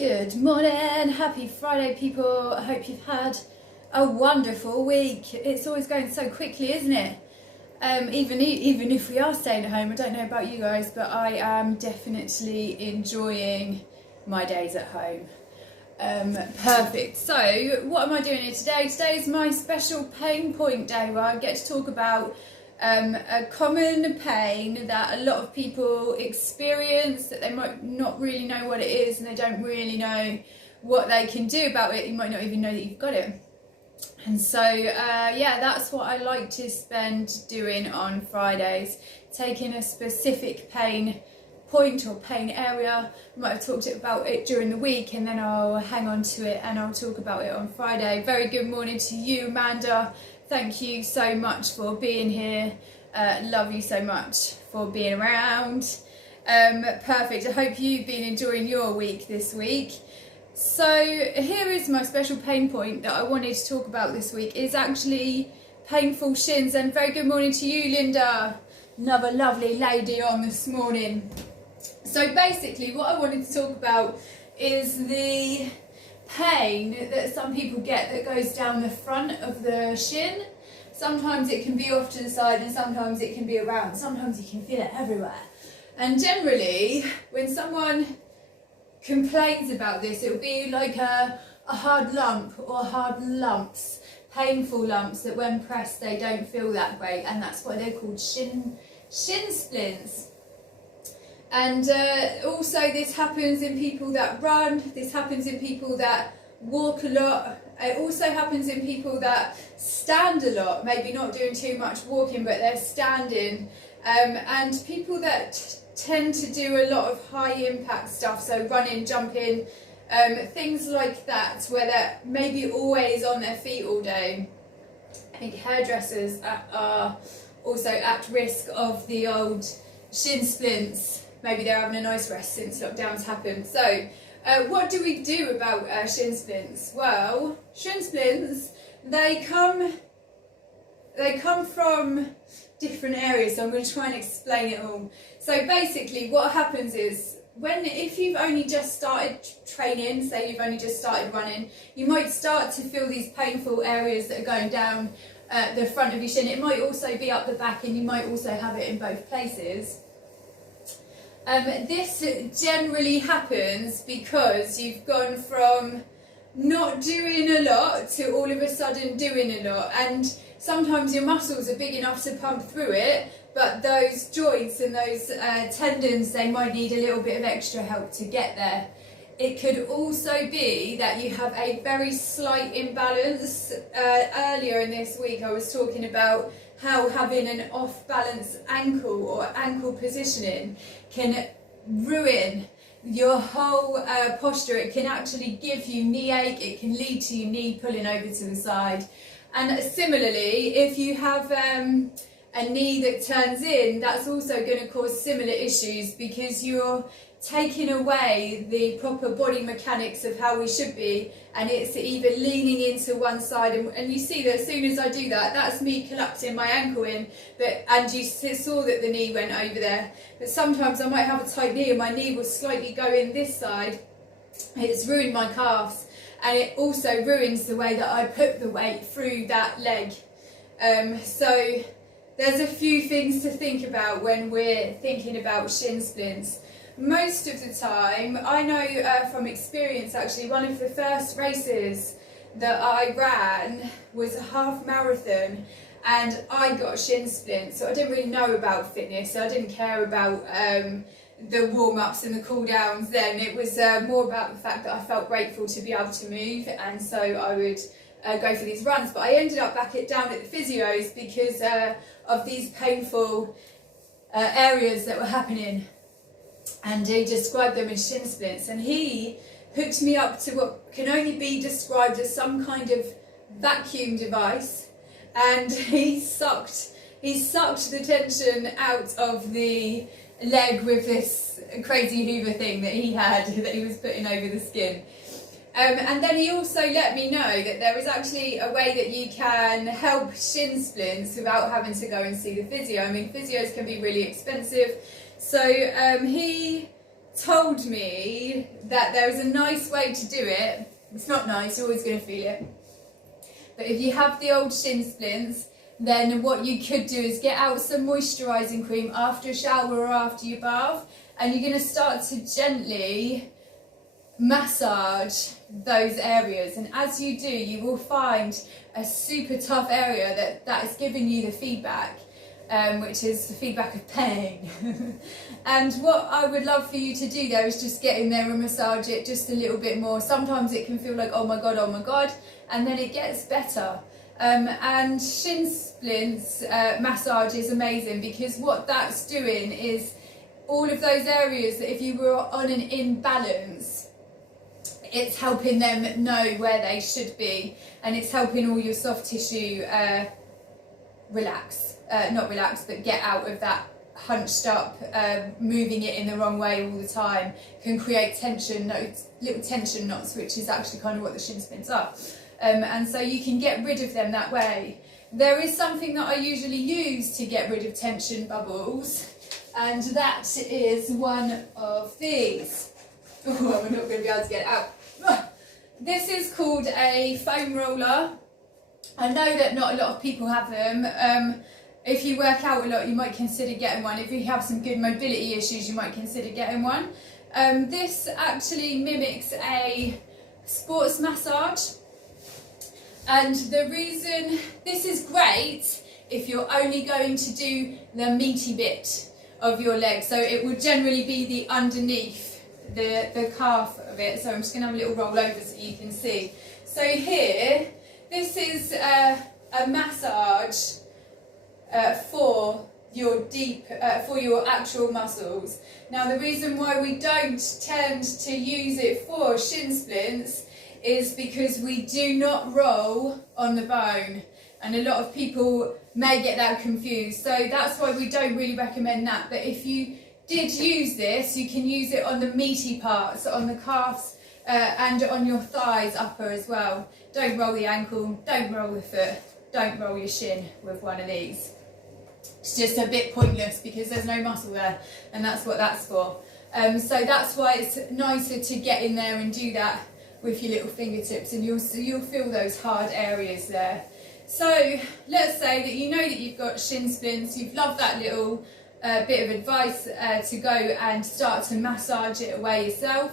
Good morning, happy Friday people. I hope you've had a wonderful week. It's always going so quickly, isn't it? Even if we are staying at home, I don't know about you guys, but I am definitely enjoying my days at home. Perfect. So what am I doing here today? Today is my special pain point day where I get to talk about a common pain that a lot of people experience, that they might not really know what it is and they don't really know what they can do about it. You might not even know that you've got it. And so yeah, that's what I like to spend doing on Fridays, taking a specific pain point or pain area. I might have talked about it during the week and then I'll hang on to it and I'll talk about it on Friday. Very good morning to you, Amanda. Thank you so much for being here. Love you so much for being around. Perfect. I hope you've been enjoying your week this week. So here is my special pain point that I wanted to talk about this week. Is actually painful shins. And very good morning to you, Linda. Another lovely lady on this morning. So basically what I wanted to talk about is the pain that some people get that goes down the front of the shin. Sometimes it can be off to the side and sometimes it can be around. Sometimes you can feel it everywhere. And generally, when someone complains about this, it'll be like a hard lump or hard lumps, painful lumps that when pressed they don't feel that great, and that's why they're called shin splints. And also this happens in people that run, this happens in people that walk a lot, it also happens in people that stand a lot, maybe not doing too much walking but they're standing, and people that tend to do a lot of high impact stuff, so running, jumping, things like that, where they're maybe always on their feet all day. I think hairdressers are also at risk of the old shin splints. Maybe they're having a nice rest since lockdown's happened. So what do we do about shin splints? Well, shin splints, they come from different areas, so I'm going to try and explain it all. So basically what happens is, if you've only just started training, say you've only just started running, you might start to feel these painful areas that are going down the front of your shin. It might also be up the back and you might also have it in both places. This generally happens because you've gone from not doing a lot to all of a sudden doing a lot, and sometimes your muscles are big enough to pump through it, but those joints and those tendons, they might need a little bit of extra help to get there. It could also be that you have a very slight imbalance. Earlier in this week I was talking about how having an off-balance ankle or ankle positioning can ruin your whole posture. It can actually give you knee ache, it can lead to your knee pulling over to the side. And similarly, if you have a knee that turns in, that's also going to cause similar issues, because you're taking away the proper body mechanics of how we should be, and it's either leaning into one side, and you see that as soon as I do that, that's me collapsing my ankle in, and you saw that the knee went over there. But sometimes I might have a tight knee and my knee will slightly go in this side. It's ruined my calves, and it also ruins the way that I put the weight through that leg. So there's a few things to think about when we're thinking about shin splints. Most of the time, I know from experience actually, one of the first races that I ran was a half marathon and I got shin splints. So I didn't really know about fitness, so I didn't care about the warm-ups and the cool-downs then. It was more about the fact that I felt grateful to be able to move, and so I would go for these runs. But I ended up down at the Physio's because of these painful areas that were happening. And he described them as shin splints, and he hooked me up to what can only be described as some kind of vacuum device, and he sucked the tension out of the leg with this crazy Hoover thing that he had that he was putting over the skin. And then he also let me know that there is actually a way that you can help shin splints without having to go and see the physio. I mean, physios can be really expensive. So he told me that there is a nice way to do it. It's not nice, you're always going to feel it. But if you have the old shin splints, then what you could do is get out some moisturising cream after a shower or after your bath, and you're going to start to gently massage those areas. And as you do, you will find a super tough area that is giving you the feedback, which is the feedback of pain. And what I would love for you to do there is just get in there and massage it just a little bit more. Sometimes it can feel like, oh my god, and then it gets better. And shin splints massage is amazing, because what that's doing is all of those areas that if you were on an imbalance, it's helping them know where they should be, and it's helping all your soft tissue relax, not relax, but get out of that hunched up, moving it in the wrong way all the time can create tension, little tension knots, which is actually kind of what the shin splints are. And so you can get rid of them that way. There is something that I usually use to get rid of tension bubbles, and that is one of these. Oh, I'm not going to be able to get it out. This is called a foam roller. I know that not a lot of people have them. If you work out a lot, you might consider getting one. If you have some good mobility issues, you might consider getting one. This actually mimics a sports massage. And the reason this is great if you're only going to do the meaty bit of your leg. So it would generally be the underneath, the calf of it. So I'm just going to have a little roll over so you can see. So here, this is a massage for your actual muscles. Now the reason why we don't tend to use it for shin splints is because we do not roll on the bone, and a lot of people may get that confused, so that's why we don't really recommend that. But if you did use this, you can use it on the meaty parts, on the calves and on your thighs upper as well. Don't roll the ankle, don't roll the foot, don't roll your shin with one of these. It's just a bit pointless because there's no muscle there, and that's what that's for. So that's why it's nicer to get in there and do that with your little fingertips, and you'll feel those hard areas there. So let's say that you know that you've got shin splints, you've loved that little bit of advice to go and start to massage it away yourself.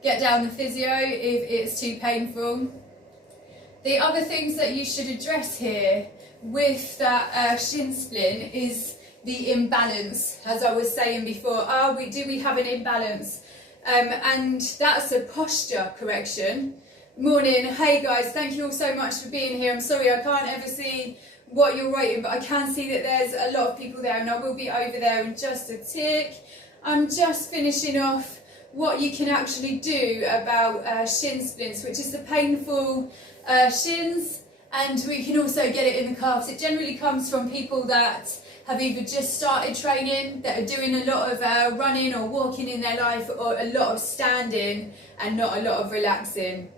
Get down the physio if it's too painful. The other things that you should address here with that shin splint is the imbalance. As I was saying before, do we have an imbalance? And that's a posture correction. Morning, hey guys, thank you all so much for being here. I'm sorry I can't ever see what you're writing, but I can see that there's a lot of people there, and I will be over there in just a tick. I'm just finishing off what you can actually do about shin splints, which is the painful shins, and we can also get it in the calves. It generally comes from people that have either just started training, that are doing a lot of running or walking in their life, or a lot of standing and not a lot of relaxing.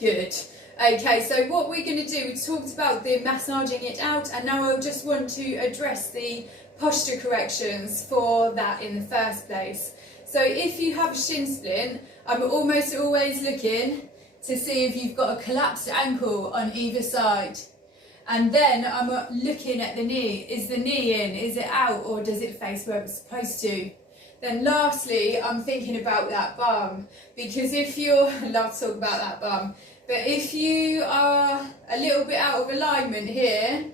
Good. Okay, so what we're going to do, we talked about the massaging it out, and now I just want to address the posture corrections for that in the first place. So if you have a shin splint, I'm almost always looking to see if you've got a collapsed ankle on either side. And then I'm looking at the knee. Is the knee in? Is it out? Or does it face where it's supposed to? Then lastly, I'm thinking about that bum. Because if you're, I love to talk about that bum, but if you are a little bit out of alignment here,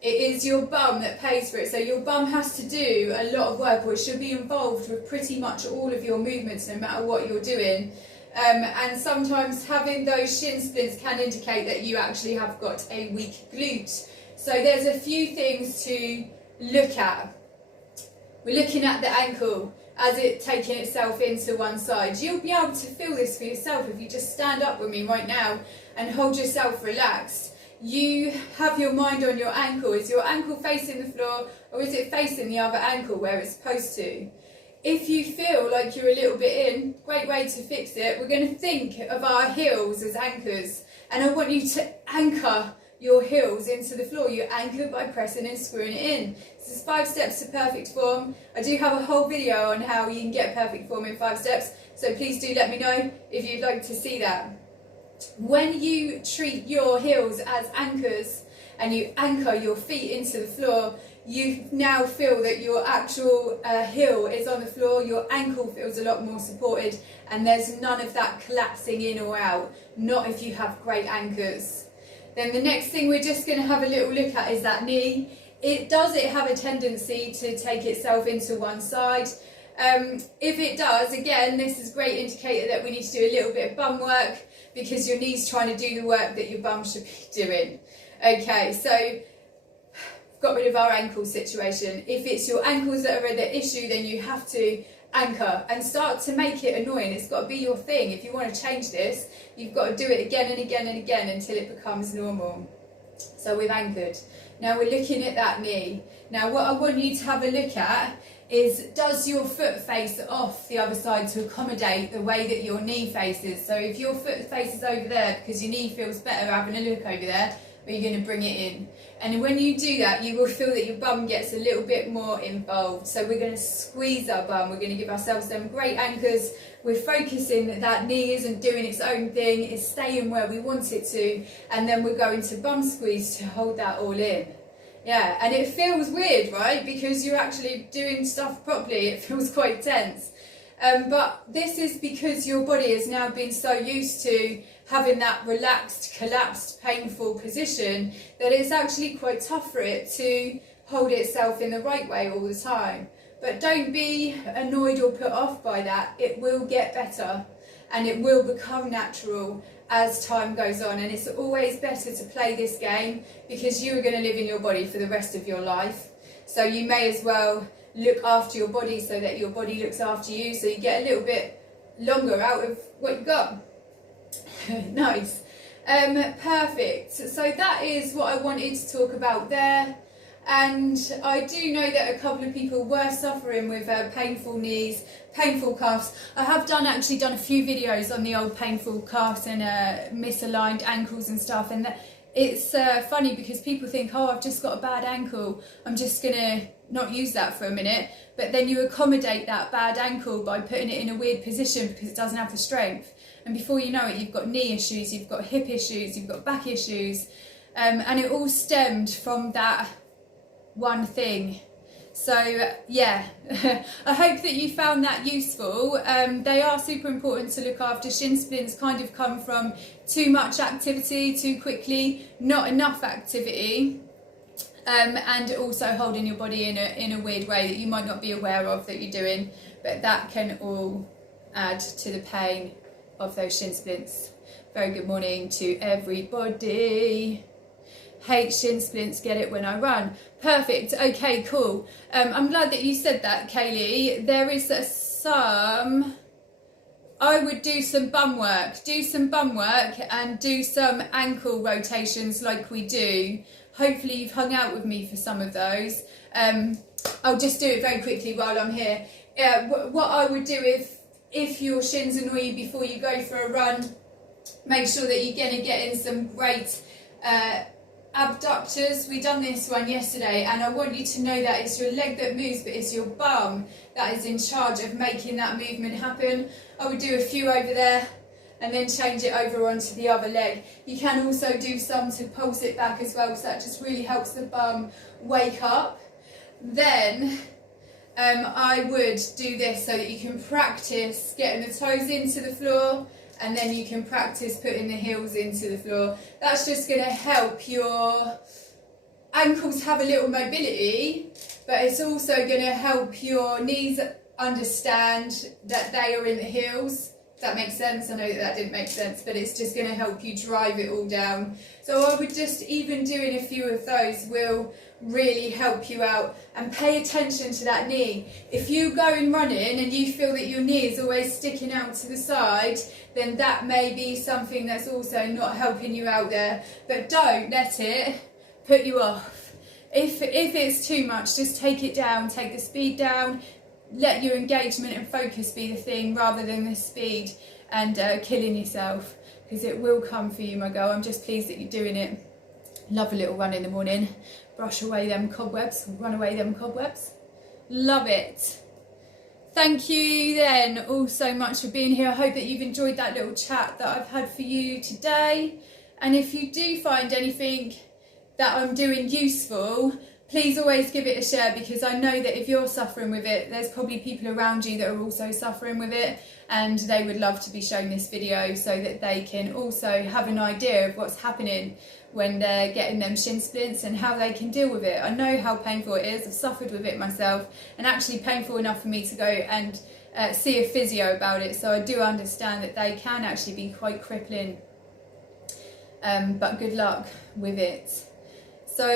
it is your bum that pays for it. So your bum has to do a lot of work, or it should be involved with pretty much all of your movements, no matter what you're doing. And sometimes having those shin splints can indicate that you actually have got a weak glute. So there's a few things to look at. We're looking at the ankle as it taking itself into one side. You'll be able to feel this for yourself if you just stand up with me right now and hold yourself relaxed. You have your mind on your ankle. Is your ankle facing the floor, or is it facing the other ankle where it's supposed to? If you feel like you're a little bit in, great way to fix it, we're going to think of our heels as anchors, and I want you to anchor your heels into the floor. You anchor by pressing and screwing it in. This is 5 steps to perfect form. I do have a whole video on how you can get perfect form in 5 steps, so please do let me know if you'd like to see that. When you treat your heels as anchors and you anchor your feet into the floor, you now feel that your actual heel is on the floor, your ankle feels a lot more supported, and there's none of that collapsing in or out, not if you have great anchors. Then the next thing we're just going to have a little look at is that knee. Does it have a tendency to take itself into one side? If it does, again, this is a great indicator that we need to do a little bit of bum work, because your knee's trying to do the work that your bum should be doing. Okay, so got rid of our ankle situation. If it's your ankles that are the issue, then you have to anchor and start to make it annoying. It's got to be your thing. If you want to change this, you've got to do it again and again and again until it becomes normal. So we've anchored. Now we're looking at that knee. Now what I want you to have a look at is, does your foot face off the other side to accommodate the way that your knee faces? So if your foot faces over there because your knee feels better having a look over there, but you're going to bring it in. And when you do that, you will feel that your bum gets a little bit more involved. So we're going to squeeze our bum. We're going to give ourselves some great anchors. We're focusing that that knee isn't doing its own thing, it's staying where we want it to. And then we're going to bum squeeze to hold that all in. Yeah, and it feels weird, right? Because you're actually doing stuff properly. It feels quite tense. But this is because your body has now been so used to having that relaxed, collapsed, painful position that it's actually quite tough for it to hold itself in the right way all the time. But don't be annoyed or put off by that. It will get better and it will become natural as time goes on. And it's always better to play this game, because you are going to live in your body for the rest of your life. So you may as well look after your body so that your body looks after you, so you get a little bit longer out of what you've got. Nice. Perfect. So that is what I wanted to talk about there. And I do know that a couple of people were suffering with painful knees, painful calves. I have actually done a few videos on the old painful calves and misaligned ankles and stuff, and it's funny because people think, oh, I've just got a bad ankle, I'm just gonna not use that for a minute, but then you accommodate that bad ankle by putting it in a weird position because it doesn't have the strength, and before you know it, you've got knee issues, you've got hip issues, you've got back issues, and it all stemmed from that one thing. So yeah, I hope that you found that useful. They are super important to look after. Shin splints kind of come from too much activity too quickly, not enough activity, and also holding your body in a weird way that you might not be aware of that you're doing, but that can all add to the pain of those shin splints. Very good morning to everybody. Hate shin splints, get it when I run. Perfect. Okay, cool. I'm glad that you said that, Kaylee. There is I would do some bum work and do some ankle rotations like we do. Hopefully you've hung out with me for some of those. I'll just do it very quickly while I'm here. What I would do if your shins annoy you before you go for a run, make sure that you're going to get in some great abductors. We done this one yesterday, and I want you to know that it's your leg that moves, but it's your bum that is in charge of making that movement happen. I would do a few over there and then change it over onto the other leg. You can also do some to pulse it back as well, so that just really helps the bum wake up. Then I would do this so that you can practice getting the toes into the floor, and then you can practice putting the heels into the floor. That's just going to help your ankles have a little mobility, but it's also going to help your knees understand that they are in the heels. Does that make sense? I know that didn't make sense, but it's just going to help you drive it all down. So I would just, even doing a few of those will really help you out. And pay attention to that knee. If you go in running and you feel that your knee is always sticking out to the side, then that may be something that's also not helping you out there. But don't let it put you off. If it's too much, just take it down, take the speed down, let your engagement and focus be the thing rather than the speed and killing yourself, because it will come for you, my girl. I'm just pleased that you're doing it. Love a little run in the morning. Brush away them cobwebs, run away them cobwebs. Love it. Thank you then all so much for being here. I hope that you've enjoyed that little chat that I've had for you today. And if you do find anything that I'm doing useful, please always give it a share, because I know that if you're suffering with it, there's probably people around you that are also suffering with it, and they would love to be shown this video so that they can also have an idea of what's happening when they're getting them shin splints and how they can deal with it. I know how painful it is. I've suffered with it myself, and actually painful enough for me to go and see a physio about it. So I do understand that they can actually be quite crippling, but good luck with it. So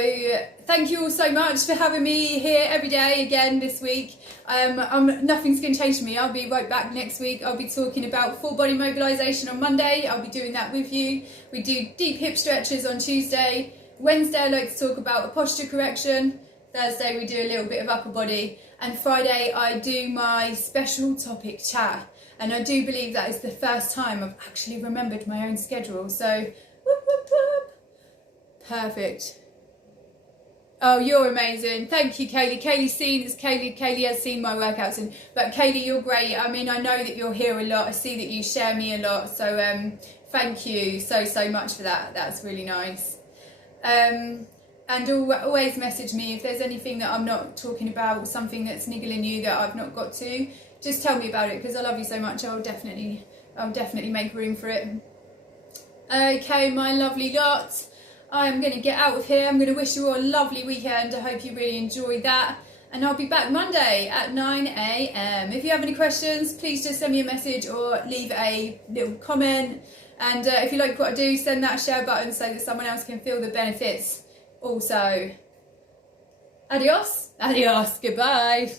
thank you all so much for having me here every day again this week. Nothing's going to change for me. I'll be right back next week. I'll be talking about full body mobilisation on Monday. I'll be doing that with you. We do deep hip stretches on Tuesday. Wednesday I like to talk about a posture correction. Thursday we do a little bit of upper body. And Friday I do my special topic chat. And I do believe that is the first time I've actually remembered my own schedule. So, whoop, whoop, whoop. Perfect. Oh, you're amazing. Thank you, Kaylee. Kaylee has seen my workouts, but Kaylee, you're great. I mean, I know that you're here a lot. I see that you share me a lot. So thank you so much for that. That's really nice. And always message me if there's anything that I'm not talking about, something that's niggling you that I've not got to. Just tell me about it, because I love you so much. I'll definitely make room for it. Okay, my lovely lot. I'm going to get out of here. I'm going to wish you all a lovely weekend. I hope you really enjoyed that. And I'll be back Monday at 9 AM. If you have any questions, please just send me a message or leave a little comment. And if you like what I do, send that share button so that someone else can feel the benefits also. Adios. Adios. Goodbye.